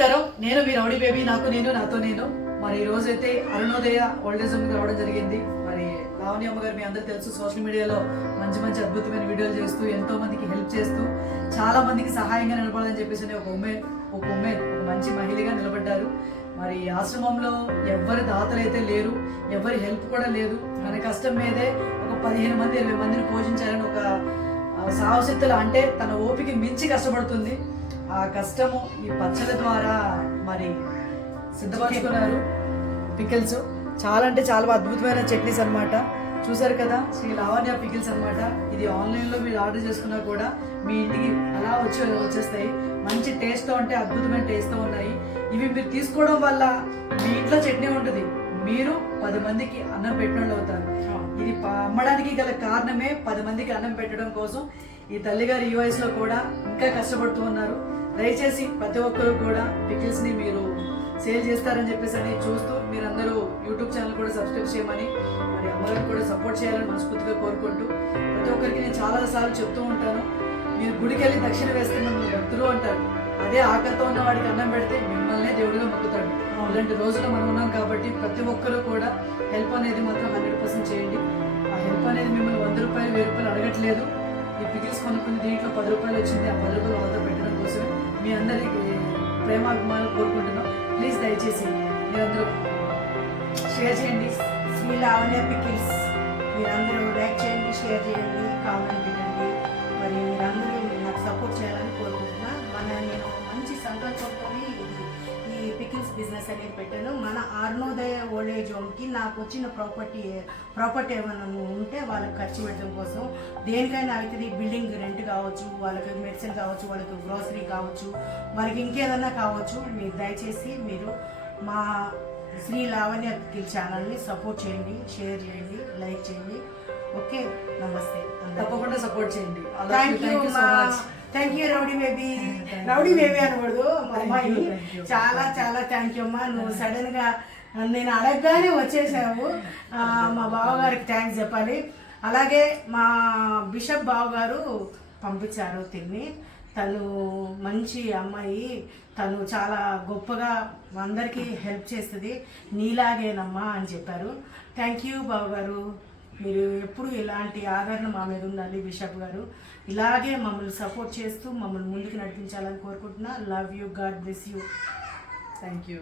నమస్కారం. నేను మీ rowdy baby నాకు నేను నాతో నేను. మరి ఈ రోజైతే అరుణోదయ ఓల్డేజ్ రావడం జరిగింది. మరి లావణి అమ్మగారు మీ అందరూ తెలుసు సోషల్ మీడియాలో మంచి మంచి అద్భుతమైన వీడియోలు చేస్తూ ఎంతో మందికి హెల్ప్ చేస్తూ చాలా మందికి సహాయంగా నిలబడాలని చెప్పేసి ఒక ఉమెన్ ఒక ఉమెన్ ఒక మంచి మహిళగా నిలబడ్డారు. మరి ఈ ఆశ్రమంలో ఎవరి దాతలు అయితే లేరు ఎవరి హెల్ప్ కూడా లేదు. మన కష్టం మీదే ఒక పదిహేను మంది ఇరవై మందిని పోషించాలని ఒక ఆ, సాహసిత్తులు అంటే తన ఓపిక మించి కష్టపడుతుంది. ఆ కష్టము ఈ పచ్చల ద్వారా మరి సిద్ధపరచుకున్నారు. పికిల్స్ చాలా అంటే చాలా అద్భుతమైన చట్నీస్ అన్నమాట. చూసారు కదా శ్రీ లావణ్య పికిల్స్ అన్నమాట. ఇది ఆన్లైన్లో మీరు ఆర్డర్ చేసుకున్నా కూడా మీ ఇంటికి అలా వచ్చి వచ్చేస్తాయి. మంచి టేస్ట్తో అంటే అద్భుతమైన టేస్ట్తో ఉన్నాయి. ఇవి మీరు తీసుకోవడం వల్ల మీ ఇంట్లో చట్నీ ఉంటుంది. మీరు పది మందికి అన్నం పెట్టడం అవుతారు. ఇది అమ్మడానికి గల కారణమే పది మందికి అన్నం పెట్టడం కోసం ఈ తల్లిగారు ఈ వయసులో కూడా ఇంకా కష్టపడుతూ ఉన్నారు. దయచేసి ప్రతి ఒక్కరు కూడా పికిల్స్ని మీరు సేల్ చేస్తారని చెప్పేసి అని చూస్తూ మీరందరూ యూట్యూబ్ ఛానల్ కూడా సబ్స్క్రైబ్ చేయమని మరి అమ్మగారికి కూడా సపోర్ట్ చేయాలని మనస్ఫూర్తిగా కోరుకుంటూ ప్రతి ఒక్కరికి నేను చాలా సార్లు చెప్తూ ఉంటాను. మీరు గుడికి వెళ్ళి దక్షిణ వేస్తున్న భక్తులు అంటారు. అదే ఆకలితో ఉన్న వాడికి అన్నం పెడితే మిమ్మల్నే దేవుడిగా మొక్కుతాడు. అలాంటి రోజులు మనం ఉన్నాం కాబట్టి ప్రతి ఒక్కరూ కూడా హెల్ప్ అనేది మాత్రం హండ్రెడ్ పర్సెంట్ చేయండి. ఆ హెల్ప్ అనేది మిమ్మల్ని వంద రూపాయలు వెయ్యి రూపాయలు అడగట్లేదు. ఈ పిగిల్స్ కొనుక్కుని దీంట్లో పది రూపాయలు వచ్చింది ఆ పది రూపాయలు వాళ్ళతో పెట్టడం కోసం మీ అందరికి ప్రేమాభిమానాలు కోరుకుంటున్నాం. ప్లీజ్ దయచేసి మీరందరూ షేర్ చేయండి. శ్రీ లావణ్య పికిల్స్. మీరందరూ లైక్ చేయండి షేర్ చేయండి కామెంట్ పెట్టండి. బిజినెస్ అనేది పెట్టాను. మన అరుణోదయ ఓల్డ్ ఏజ్ హోమ్కి నాకు వచ్చిన ప్రాపర్టీ ప్రాపర్టీ ఏమైనా ఉంటే వాళ్ళకి ఖర్చు పెట్టడం కోసం దేనికైనా అవుతుంది బిల్డింగ్ రెంట్ కావచ్చు వాళ్ళకి మెడిసిన్ కావచ్చు వాళ్ళకి గ్రోసరీ కావచ్చు వాళ్ళకి ఇంకేదన్నా కావచ్చు మీరు దయచేసి మీరు మా శ్రీ లావణ్య ఛానల్ని సపోర్ట్ చేయండి షేర్ చేయండి లైక్ చేయండి. ఓకే నమస్తే. తప్పకుండా సపోర్ట్ చేయండి. Thank you so much thank you rowdy baby. Rowdy baby అనకూడదు మా అమ్మాయి. చాలా చాలా థ్యాంక్ యూ అమ్మా. నువ్వు సడన్గా నేను అడగగానే వచ్చేసావు. మా బావగారికి థ్యాంక్స్ చెప్పాలి. అలాగే మా బిషప్ బావగారు పంపించారు తిని తను మంచి అమ్మాయి. తను చాలా గొప్పగా అందరికీ హెల్ప్ చేస్తుంది. నీలాగేనమ్మా అని చెప్పారు. థ్యాంక్ యూ బావగారు. మీరు ఎప్పుడు ఇలాంటి ఆదరణ మా మీద ఉండాలి బిషప్ గారు. ఇలాగే మమ్మల్ని సపోర్ట్ చేస్తూ మమ్మల్ని ముందుకు నడిపించాలని కోరుకుంటున్నా. Love you God bless you thank you